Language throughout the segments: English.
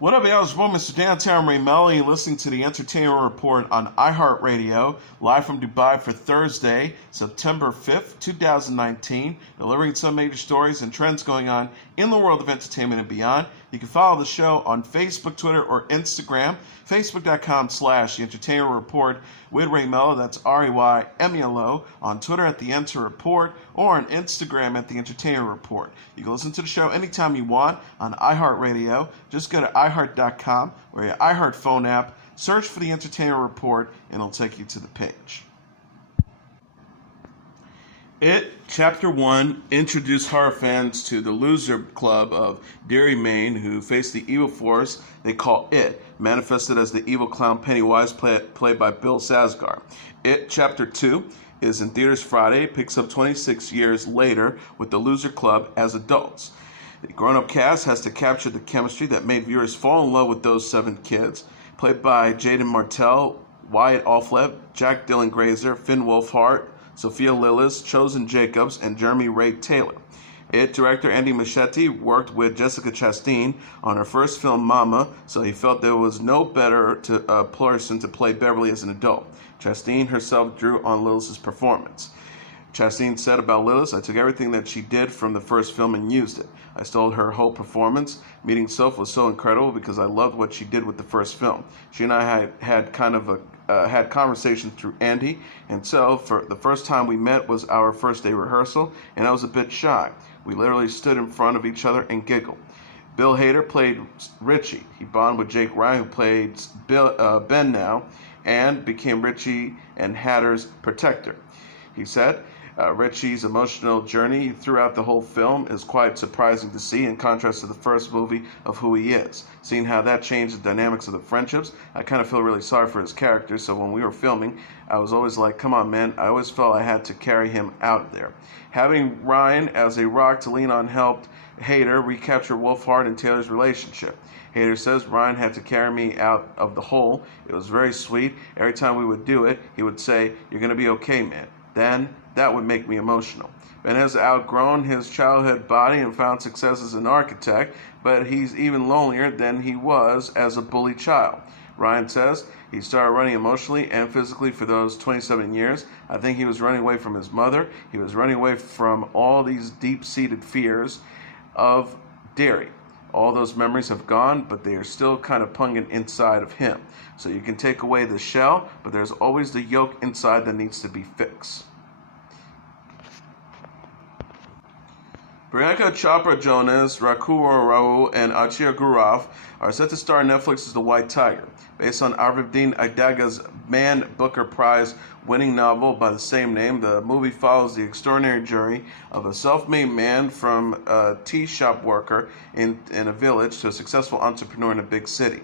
What up, y'all? It's your boy, Mr. Downtown Melo. You're listening to the Entertainment Report on iHeartRadio, live from Dubai for Thursday, September 5th, 2019, delivering some major stories and trends going on in the world of entertainment and beyond. You can follow the show on Facebook, Twitter, or Instagram. Facebook.com/The Entertainment Report with Ray Melo, that's RAYMELO, on Twitter at The Enter Report, or on Instagram at The Entertainment Report. You can listen to the show anytime you want on iHeartRadio. Just go to iHeart.com or your iHeart phone app, search for The Entertainment Report, and it'll take you to the page. It, Chapter 1, introduced horror fans to the loser club of Derry, Maine, who face the evil force they call It, manifested as the evil clown Pennywise, played by Bill Skarsgård. It, Chapter 2, is in theaters Friday, picks up 26 years later with the loser club as adults. The grown-up cast has to capture the chemistry that made viewers fall in love with those 7 kids, played by Jaden Martell, Wyatt Offleb, Jack Dylan Grazer, Finn Wolfhard, Sophia Lillis, Chosen Jacobs, and Jeremy Ray Taylor. It director Andy Muschietti worked with Jessica Chastain on her first film, Mama, so he felt there was no better person to play Beverly as an adult. Chastain herself drew on Lillis' performance. Chastain said about Lillis, "I took everything that she did from the first film and used it. I stole her whole performance. Meeting Soph was so incredible because I loved what she did with the first film. She and I had conversations through Andy, and so for the first time we met was our first day rehearsal, and I was a bit shy. We literally stood in front of each other and giggled." Bill Hader played Richie. He bonded with Jake Ryan, who played Ben now, and became Richie and Hader's protector. He said, Richie's emotional journey throughout the whole film is quite surprising to see in contrast to the first movie of who he is. Seeing how that changed the dynamics of the friendships, I kind of feel really sorry for his character, so when we were filming, I was always like, come on, man. I always felt I had to carry him out there. Having Ryan as a rock to lean on helped Hader recapture Wolfhard and Taylor's relationship. Hader says, Ryan had to carry me out of the hole. It was very sweet. Every time we would do it, he would say, "You're going to be okay, man." Then that would make me emotional. Ben has outgrown his childhood body and found success as an architect, but he's even lonelier than he was as a bully child. Ryan says he started running emotionally and physically for those 27 years. I think he was running away from his mother. He was running away from all these deep-seated fears of Derry. All those memories have gone, but they are still kind of pungent inside of him. So you can take away the shell, but there's always the yolk inside that needs to be fixed. Priyanka Chopra Jonas, Rakura Rao, and Achir Gurav are set to star in Netflix's The White Tiger, based on Arvind Idaga's Man Booker Prize winning novel by the same name. The movie follows the extraordinary journey of a self-made man from a tea shop worker in a village to a successful entrepreneur in a big city.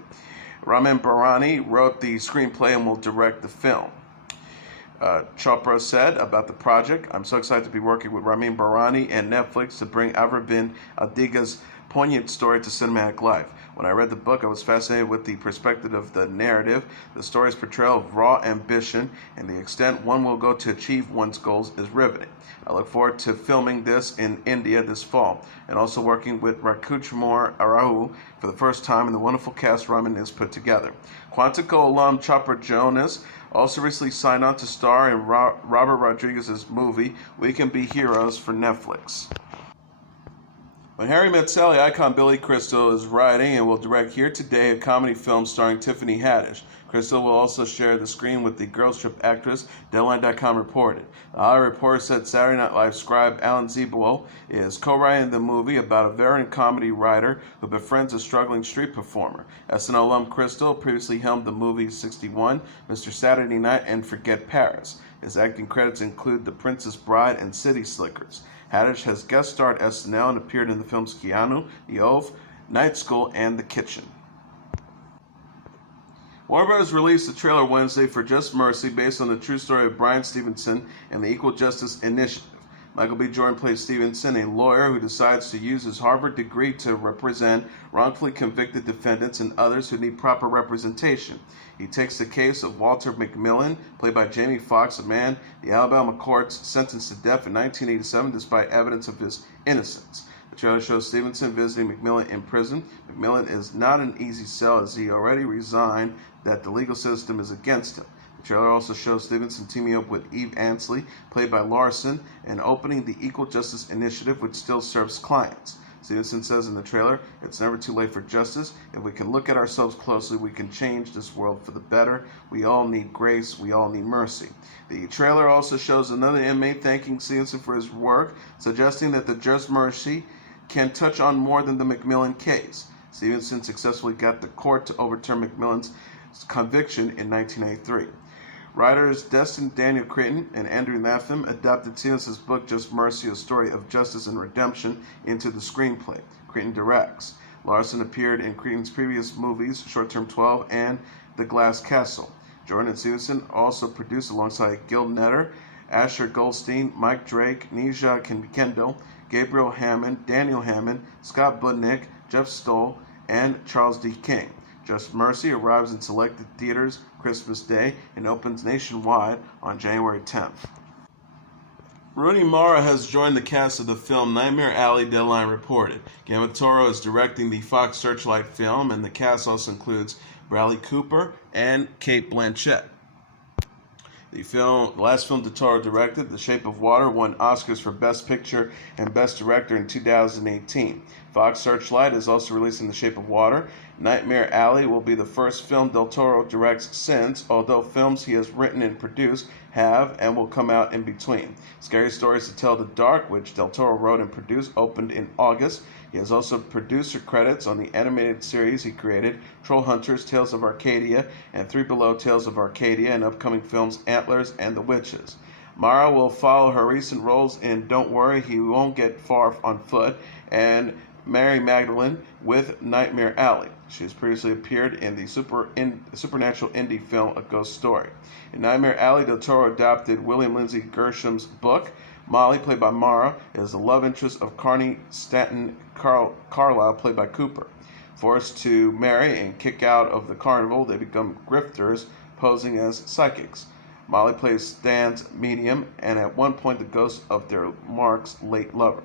Ramin Barani wrote the screenplay and will direct the film. Chopra said about the project, "I'm so excited to be working with Ramin Barani and Netflix to bring Arvind Adiga's poignant story to cinematic life. When I read the book, I was fascinated with the perspective of the narrative, the story's portrayal of raw ambition, and the extent one will go to achieve one's goals is riveting. I look forward to filming this in India this fall, and also working with Rakuchmore Arahu for the first time in the wonderful cast Ramin has put together." Quantico alum Chopra Jonas also recently signed on to star in Robert Rodriguez's movie We Can Be Heroes for Netflix. When Harry Met Sally icon Billy Crystal is writing and will direct Here Today, a comedy film starring Tiffany Haddish. Crystal will also share the screen with the Girls Trip actress, Deadline.com reported. The Hollywood Reporter said Saturday Night Live scribe Alan Zebul is co-writing the movie about a veteran comedy writer who befriends a struggling street performer. SNL alum Crystal previously helmed the movies 61, Mr. Saturday Night, and Forget Paris. His acting credits include The Princess Bride and City Slickers. Haddish has guest starred SNL and appeared in the films Keanu, The Oath, Night School, and The Kitchen. Warner Bros. Released a trailer Wednesday for Just Mercy based on the true story of Bryan Stevenson and the Equal Justice Initiative. Michael B. Jordan plays Stevenson, a lawyer who decides to use his Harvard degree to represent wrongfully convicted defendants and others who need proper representation. He takes the case of Walter McMillan, played by Jamie Foxx, a man the Alabama courts sentenced to death in 1987 despite evidence of his innocence. The trailer shows Stevenson visiting McMillan in prison. McMillan is not an easy sell as he already resigned that the legal system is against him. The trailer also shows Stevenson teaming up with Eve Ansley, played by Larson, and opening the Equal Justice Initiative, which still serves clients. Stevenson says in the trailer, "It's never too late for justice. If we can look at ourselves closely, we can change this world for the better. We all need grace. We all need mercy." The trailer also shows another inmate thanking Stevenson for his work, suggesting that the just mercy can touch on more than the McMillan case. Stevenson successfully got the court to overturn McMillan's conviction in 1983. Writers Destin Daniel Creighton and Andrew Latham adapted Stevenson's book Just Mercy, a story of justice and redemption, into the screenplay. Creighton directs. Larson appeared in Creighton's previous movies, Short Term 12 and The Glass Castle. Jordan and Stevenson also produced alongside Gil Netter, Asher Goldstein, Mike Drake, Nisha Kendall, Gabriel Hammond, Daniel Hammond, Scott Budnick, Jeff Stoll, and Charles D. King. Just Mercy arrives in selected theaters Christmas Day and opens nationwide on January 10th. Rooney Mara has joined the cast of the film Nightmare Alley, Deadline reported. Guillermo del Toro is directing the Fox Searchlight film, and the cast also includes Bradley Cooper and Cate Blanchett. The last film del Toro directed, The Shape of Water, won Oscars for Best Picture and Best Director in 2018. Fox Searchlight is also releasing The Shape of Water. Nightmare Alley will be the first film del Toro directs since, although films he has written and produced have and will come out in between. Scary Stories to Tell the Dark, which del Toro wrote and produced, opened in August. He has also producer credits on the animated series he created, Troll Hunters, Tales of Arcadia, and Three Below, Tales of Arcadia, and upcoming films Antlers and The Witches. Mara will follow her recent roles in Don't Worry, He Won't Get Far on Foot, and Mary Magdalene with Nightmare Alley. She has previously appeared in the supernatural indie film A Ghost Story. In Nightmare Alley, del Toro adapted William Lindsay Gersham's book. Molly, played by Mara, is the love interest of Carney Stanton Carlisle, played by Cooper. Forced to marry and kick out of the carnival, they become grifters, posing as psychics. Molly plays Stan's medium, and at one point the ghost of their Mark's late lover.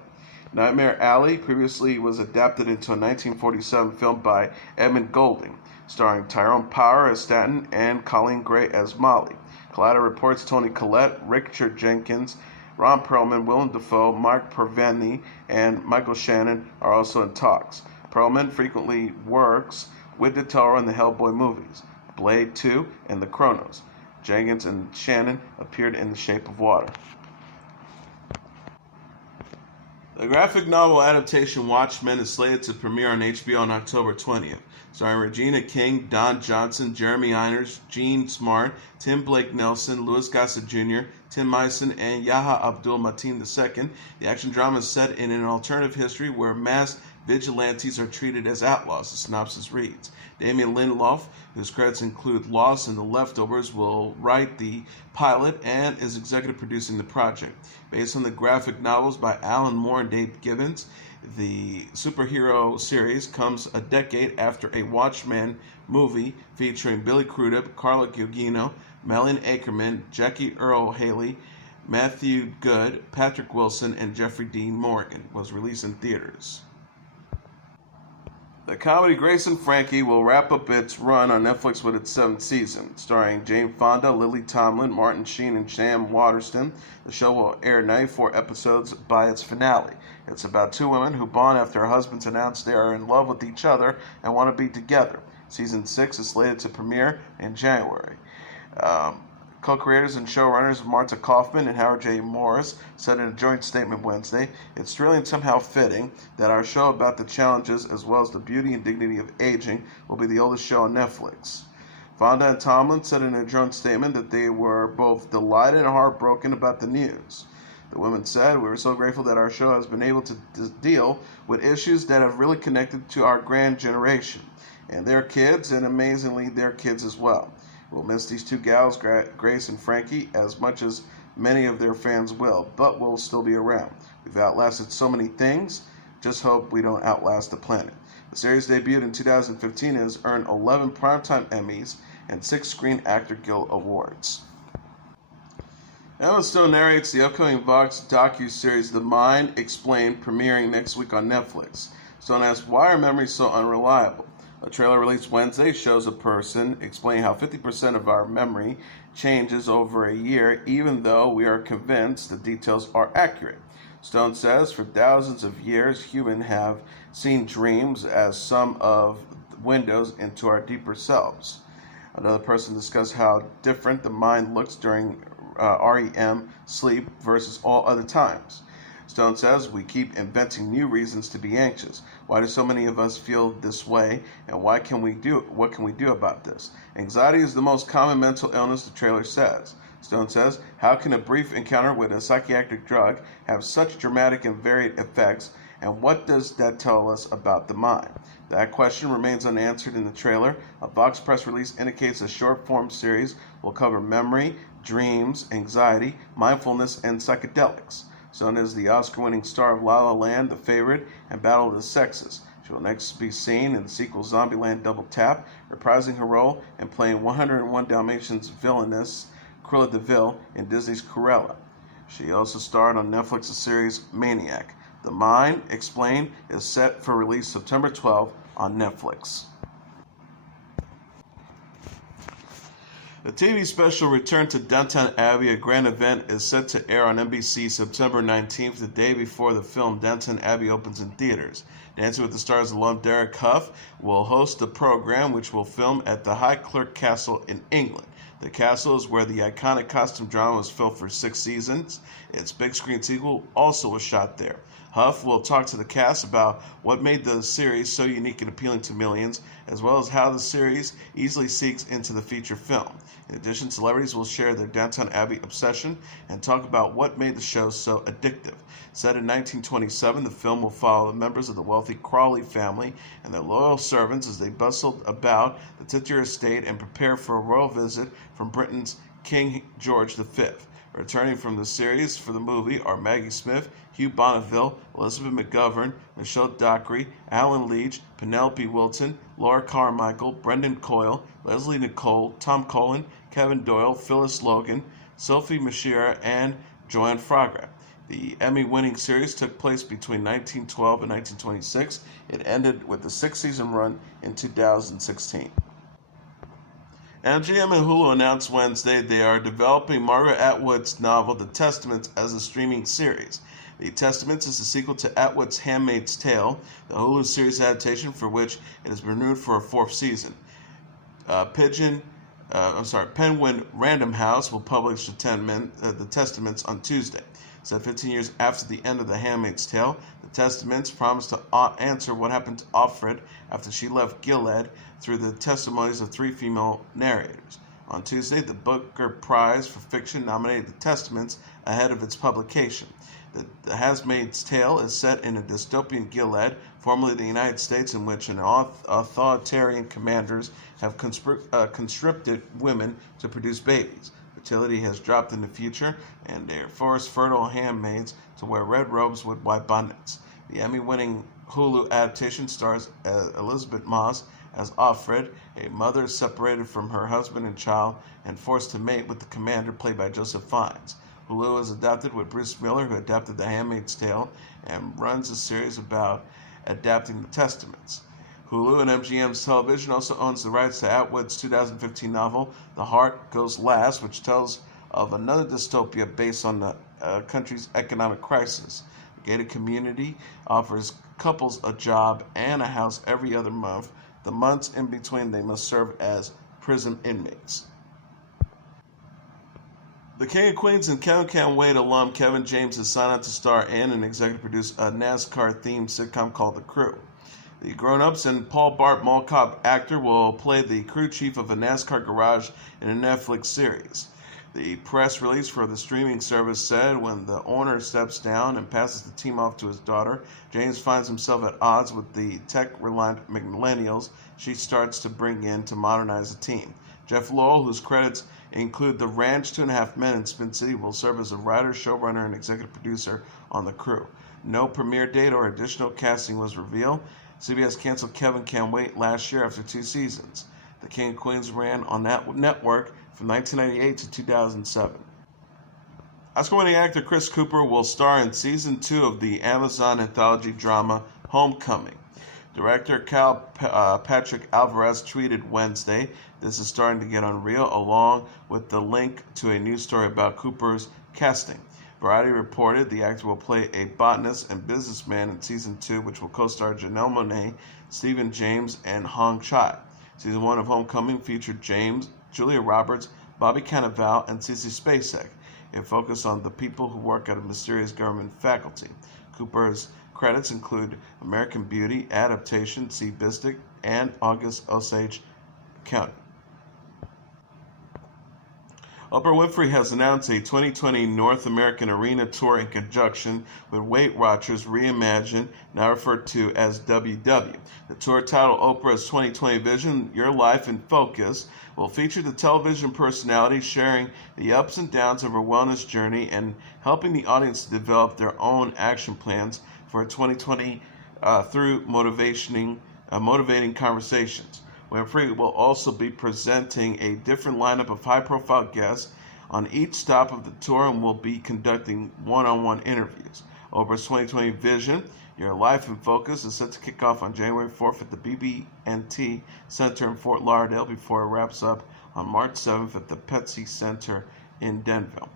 Nightmare Alley previously was adapted into a 1947 film by Edmund Golding, starring Tyrone Power as Stanton and Colleen Gray as Molly. Collider reports Toni Collette, Richard Jenkins, Ron Perlman, Willem Dafoe, Mark Perveni, and Michael Shannon are also in talks. Perlman frequently works with del Toro in the Hellboy movies, Blade 2, and The Chronos. Jenkins and Shannon appeared in The Shape of Water. The graphic novel adaptation Watchmen is slated to premiere on HBO on October 20th, starring Regina King, Don Johnson, Jeremy Irons, Gene Smart, Tim Blake Nelson, Louis Gossett Jr., Tim Meissen, and Yahya Abdul-Mateen II. The action drama is set in an alternative history where masked vigilantes are treated as outlaws. The synopsis reads, Damien Lindelof, whose credits include Lost and The Leftovers, will write the pilot and is executive producing the project. Based on the graphic novels by Alan Moore and Dave Gibbons, the superhero series comes a decade after a Watchmen movie featuring Billy Crudup, Carla Gugino, Melanie Ackerman, Jackie Earle Haley, Matthew Good, Patrick Wilson, and Jeffrey Dean Morgan was released in theaters. The comedy Grace and Frankie will wrap up its run on Netflix with its 7th season. Starring Jane Fonda, Lily Tomlin, Martin Sheen, and Sam Waterston, the show will air 94 episodes by its finale. It's about two women who bond after their husbands announce they are in love with each other and want to be together. Season 6 is slated to premiere in January. Co-creators and showrunners Marta Kaufman and Howard J. Morris said in a joint statement Wednesday, "It's thrilling and somehow fitting that our show about the challenges as well as the beauty and dignity of aging will be the oldest show on Netflix." Fonda and Tomlin said in a joint statement that they were both delighted and heartbroken about the news. The women said, "We were so grateful that our show has been able to deal with issues that have really connected to our grand generation and their kids, and amazingly their kids as well. We'll miss these two gals, Grace and Frankie, as much as many of their fans will, but we'll still be around. We've outlasted so many things. Just hope we don't outlast the planet." The series debuted in 2015 and has earned 11 Primetime Emmys and 6 Screen Actor Guild Awards. Emma Stone narrates the upcoming Vox docuseries The Mind Explained, premiering next week on Netflix. Stone asks, why are memories so unreliable? A trailer released Wednesday shows a person explaining how 50% of our memory changes over a year, even though we are convinced the details are accurate. Stone says, for thousands of years, humans have seen dreams as some of the windows into our deeper selves. Another person discussed how different the mind looks during REM sleep versus all other times. Stone says, we keep inventing new reasons to be anxious. Why do so many of us feel this way, and what can we do about this? Anxiety is the most common mental illness, the trailer says. Stone says, how can a brief encounter with a psychiatric drug have such dramatic and varied effects, and what does that tell us about the mind? That question remains unanswered in the trailer. A Vox press release indicates a short-form series will cover memory, dreams, anxiety, mindfulness, and psychedelics. Stone is the Oscar-winning star of La La Land, The Favorite, and Battle of the Sexes. She will next be seen in the sequel Zombieland Double Tap, reprising her role and playing 101 Dalmatians villainess Cruella de Vil in Disney's Cruella. She also starred on Netflix's series Maniac. The Mind Explained is set for release September 12th on Netflix. The TV special Return to Downton Abbey, a grand event, is set to air on NBC September 19th, the day before the film Downton Abbey opens in theaters. Dancing with the Stars alum Derek Hough will host the program, which will film at the Highclere Castle in England. The castle is where the iconic costume drama was filmed for 6 seasons. Its big screen sequel also was shot there. Hough will talk to the cast about what made the series so unique and appealing to millions, as well as how the series easily seeks into the feature film. In addition, celebrities will share their Downton Abbey obsession and talk about what made the show so addictive. Set in 1927, the film will follow the members of the wealthy Crawley family and their loyal servants as they bustled about the titular estate and prepare for a royal visit from Britain's King George V. Returning from the series for the movie are Maggie Smith, Hugh Bonneville, Elizabeth McGovern, Michelle Dockery, Alan Leach, Penelope Wilton, Laura Carmichael, Brendan Coyle, Leslie Nicole, Tom Cullen, Kevin Doyle, Phyllis Logan, Sophie Mashira, and Joanne Froggatt. The Emmy-winning series took place between 1912 and 1926. It ended with a 6-season run in 2016. MGM and Hulu announced Wednesday they are developing Margaret Atwood's novel The Testaments as a streaming series. The Testaments is the sequel to Atwood's Handmaid's Tale, the Hulu series adaptation for which it has been renewed for a 4th season. Penguin Random House will publish the Testaments on Tuesday. Set 15 years after the end of The Handmaid's Tale, The Testaments promise to answer what happened to Offred after she left Gilead through the testimonies of 3 female narrators. On Tuesday, the Booker Prize for Fiction nominated The Testaments ahead of its publication. The Handmaid's Tale is set in a dystopian Gilead, formerly the United States, in which authoritarian commanders have conscripted women to produce babies. Fertility has dropped in the future, and they are forced fertile handmaids to wear red robes with white bonnets. The Emmy-winning Hulu adaptation stars Elizabeth Moss as Offred, a mother separated from her husband and child and forced to mate with the commander, played by Joseph Fiennes. Hulu is adapted with Bruce Miller, who adapted The Handmaid's Tale, and runs a series about adapting the Testaments. Hulu and MGM's Television also owns the rights to Atwood's 2015 novel, The Heart Goes Last, which tells of another dystopia based on the country's economic crisis. The gated community offers couples a job and a house every other month. The months in between, they must serve as prison inmates. The King of Queens and Kevin Can't Wait alum Kevin James has signed on to star in and executive produce a NASCAR-themed sitcom called The Crew. The grown-ups and Paul Bart Mall Cop actor will play the crew chief of a NASCAR garage in a Netflix series. The press release for the streaming service said when the owner steps down and passes the team off to his daughter, James finds himself at odds with the tech-reliant millennials she starts to bring in to modernize the team. Jeff Lowell, whose credits include The Ranch, 2.5 Men, and Spin City, will serve as a writer, showrunner, and executive producer on The Crew. No premiere date or additional casting was revealed. CBS canceled Kevin Can't Wait last year after 2 seasons. The King of Queens ran on that network from 1998 to 2007. Oscar-winning actor Chris Cooper will star in season 2 of the Amazon anthology drama Homecoming. Director Patrick Alvarez tweeted Wednesday, "This is starting to get unreal," along with the link to a news story about Cooper's casting. Variety reported the actor will play a botanist and businessman in season 2, which will co-star Janelle Monáe, Stephen James, and Hong Chai. Season 1 of Homecoming featured James, Julia Roberts, Bobby Cannavale, and Sissy Spacek. It focused on the people who work at a mysterious government faculty. Cooper's credits include American Beauty, Adaptation, Seabiscuit, and August Osage County. Oprah Winfrey has announced a 2020 North American Arena Tour in conjunction with Weight Watchers Reimagined, now referred to as WW. The tour, titled Oprah's 2020 Vision, Your Life in Focus, will feature the television personality sharing the ups and downs of her wellness journey and helping the audience to develop their own action plans for 2020 through motivating conversations. Winfrey will also be presenting a different lineup of high-profile guests on each stop of the tour and will be conducting one-on-one interviews. Oprah's 2020 Vision, Your Life in Focus, is set to kick off on January 4th at the BB&T Center in Fort Lauderdale before it wraps up on March 7th at the Pepsi Center in Denville.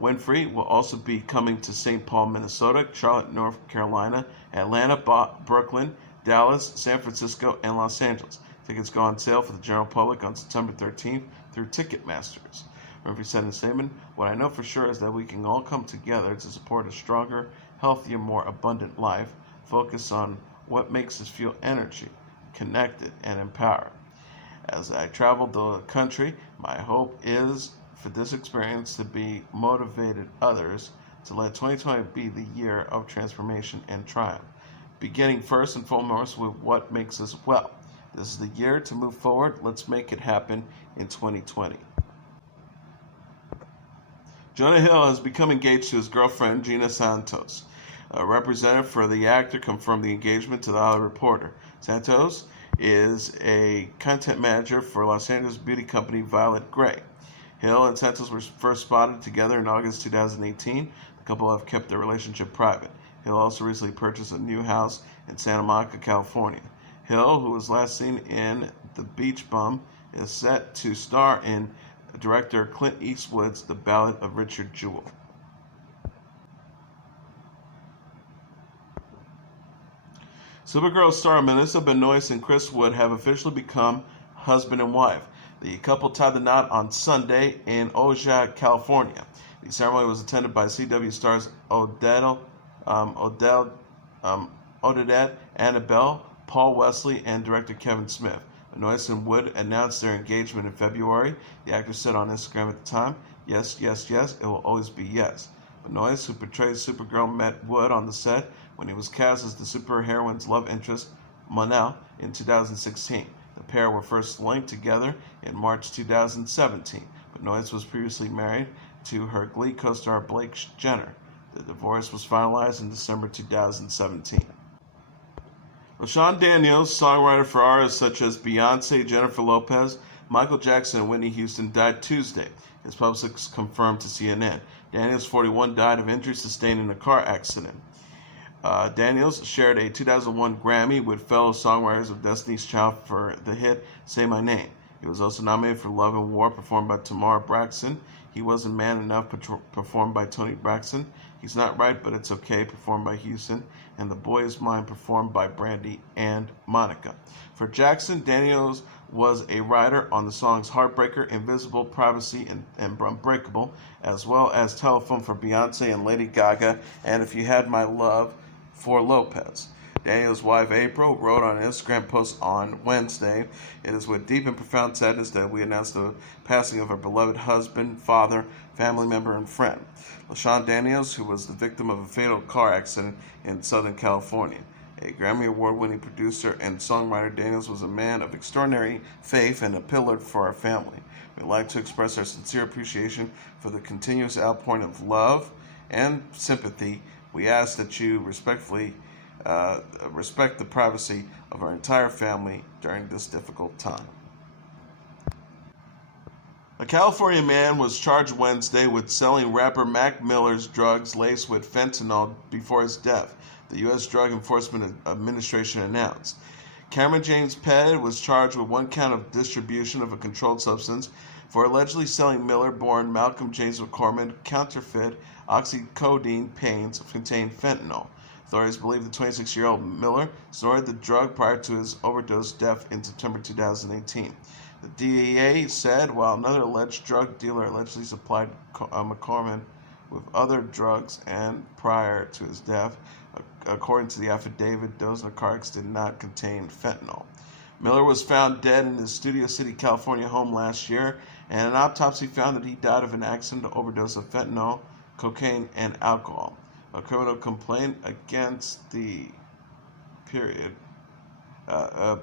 Winfrey will also be coming to St. Paul, Minnesota, Charlotte, North Carolina, Atlanta, Brooklyn, Dallas, San Francisco, and Los Angeles. Tickets go on sale for the general public on September 13th through Ticketmasters. Winfrey said in a statement, "What I know for sure is that we can all come together to support a stronger, healthier, more abundant life, focus on what makes us feel energy, connected, and empowered. As I travel the country, my hope is for this experience to be motivated others to let 2020 be the year of transformation and triumph. Beginning first and foremost with what makes us well. This is the year to move forward. Let's make it happen in 2020. Jonah Hill has become engaged to his girlfriend, Gianna Santos. A representative for the actor confirmed the engagement to the Hollywood Reporter. Santos is a content manager for Los Angeles beauty company Violet Grey. Hill and Santos were first spotted together in August 2018. The couple have kept their relationship private. Hill also recently purchased a new house in Santa Monica, California. Hill, who was last seen in The Beach Bum, is set to star in director Clint Eastwood's The Ballad of Richard Jewell. Supergirl star Melissa Benoist and Chris Wood have officially become husband and wife. The couple tied the knot on Sunday in Ojai, California. The ceremony was attended by CW stars Odette, Annabelle, Paul Wesley, and director Kevin Smith. Benoist and Wood announced their engagement in February. The actor said on Instagram at the time, "Yes, yes, yes, it will always be yes." Benoist, who portrays Supergirl, met Wood on the set when he was cast as the superheroine's love interest, Mon-El, in 2016. The pair were first linked together in March 2017. Benoist was previously married to her Glee co-star Blake Jenner. The divorce was finalized in December 2017. Lashawn Daniels, songwriter for artists such as Beyonce, Jennifer Lopez, Michael Jackson, and Whitney Houston, died Tuesday. His publicist confirmed to CNN. Daniels, 41, died of injuries sustained in a car accident. Daniels shared a 2001 Grammy with fellow songwriters of Destiny's Child for the hit Say My Name. He was also nominated for Love and War, performed by Tamar Braxton. He Wasn't Man Enough, performed by Toni Braxton. He's Not Right, But It's Okay, performed by Houston. And The Boy Is Mine, performed by Brandy and Monica. For Jackson, Daniels was a writer on the songs Heartbreaker, Invisible, Privacy, and Unbreakable, as well as Telephone for Beyonce and Lady Gaga, and If You Had My Love for Lopez. Daniels' wife, April, wrote on an Instagram post on Wednesday, "It is with deep and profound sadness that we announce the passing of our beloved husband, father, family member, and friend, Lashawn Daniels, who was the victim of a fatal car accident in Southern California. A Grammy Award-winning producer and songwriter, Daniels was a man of extraordinary faith and a pillar for our family. We'd like to express our sincere appreciation for the continuous outpouring of love and sympathy. We ask that you respectfully respect the privacy of our entire family during this difficult time." A California man was charged Wednesday with selling rapper Mac Miller's drugs laced with fentanyl before his death, the U.S. Drug Enforcement Administration announced. Cameron James Pettit was charged with one count of distribution of a controlled substance for allegedly selling Miller-born Malcolm James McCormick counterfeit oxycodone paints containing fentanyl. Authorities believe the 26-year-old Miller snorted the drug prior to his overdose death in September 2018. The DEA said while another alleged drug dealer allegedly supplied McCormick with other drugs and prior to his death, according to the affidavit, those narcotics did not contain fentanyl. Miller was found dead in his Studio City, California home last year, and an autopsy found that he died of an accidental overdose of fentanyl, cocaine, and alcohol. A criminal complaint against the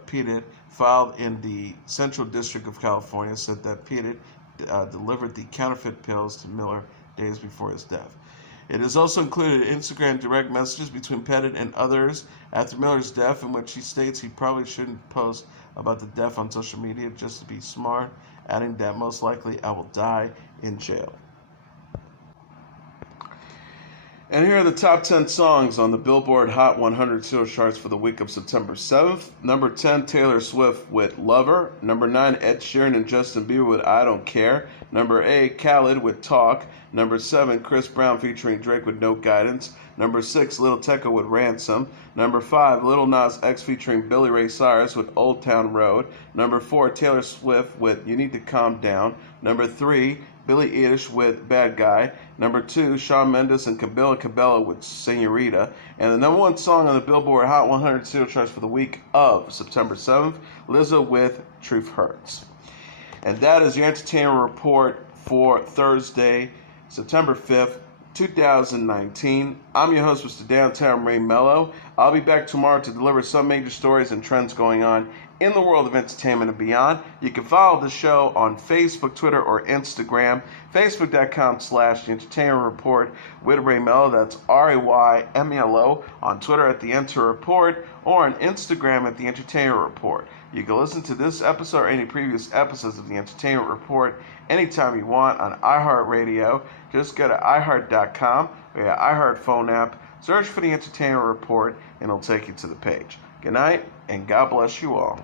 Pettit filed in the Central District of California said that Pettit delivered the counterfeit pills to Miller days before his death. It has also included Instagram direct messages between Pettit and others after Miller's death, in which he states he probably shouldn't post about the death on social media just to be smart, adding that most likely I will die in jail. And here are the top 10 songs on the Billboard Hot 100 singles charts for the week of September 7th. Number 10, Taylor Swift with Lover. Number 9, Ed Sheeran and Justin Bieber with I Don't Care. Number 8, Khaled with Talk. Number 7, Chris Brown featuring Drake with No Guidance. Number 6, Lil Tecca with Ransom. Number 5, Lil Nas X featuring Billy Ray Cyrus with Old Town Road. Number 4, Taylor Swift with You Need to Calm Down. Number 3, Billie Eilish with Bad Guy. Number 2, Shawn Mendes and Camila Cabello with Señorita. And the number 1 song on the Billboard Hot 100 single charts for the week of September 7th, Lizzo with Truth Hurts. And that is your entertainment report for Thursday, September 5th, 2019. I'm your host, Mr. Downtown Ray Melo. I'll be back tomorrow to deliver some major stories and trends going on in the world of entertainment and beyond. You can follow the show on Facebook, Twitter, or Instagram. Facebook.com/The Entertainment Report with Ray Melo. That's RAYMELO. On Twitter at The Enter Report, or on Instagram at The Entertainment Report. You can listen to this episode or any previous episodes of The Entertainment Report anytime you want on iHeartRadio. Just go to iHeart.com or your iHeart phone app, search for The Entertainment Report, and it'll take you to the page. Good night, and God bless you all.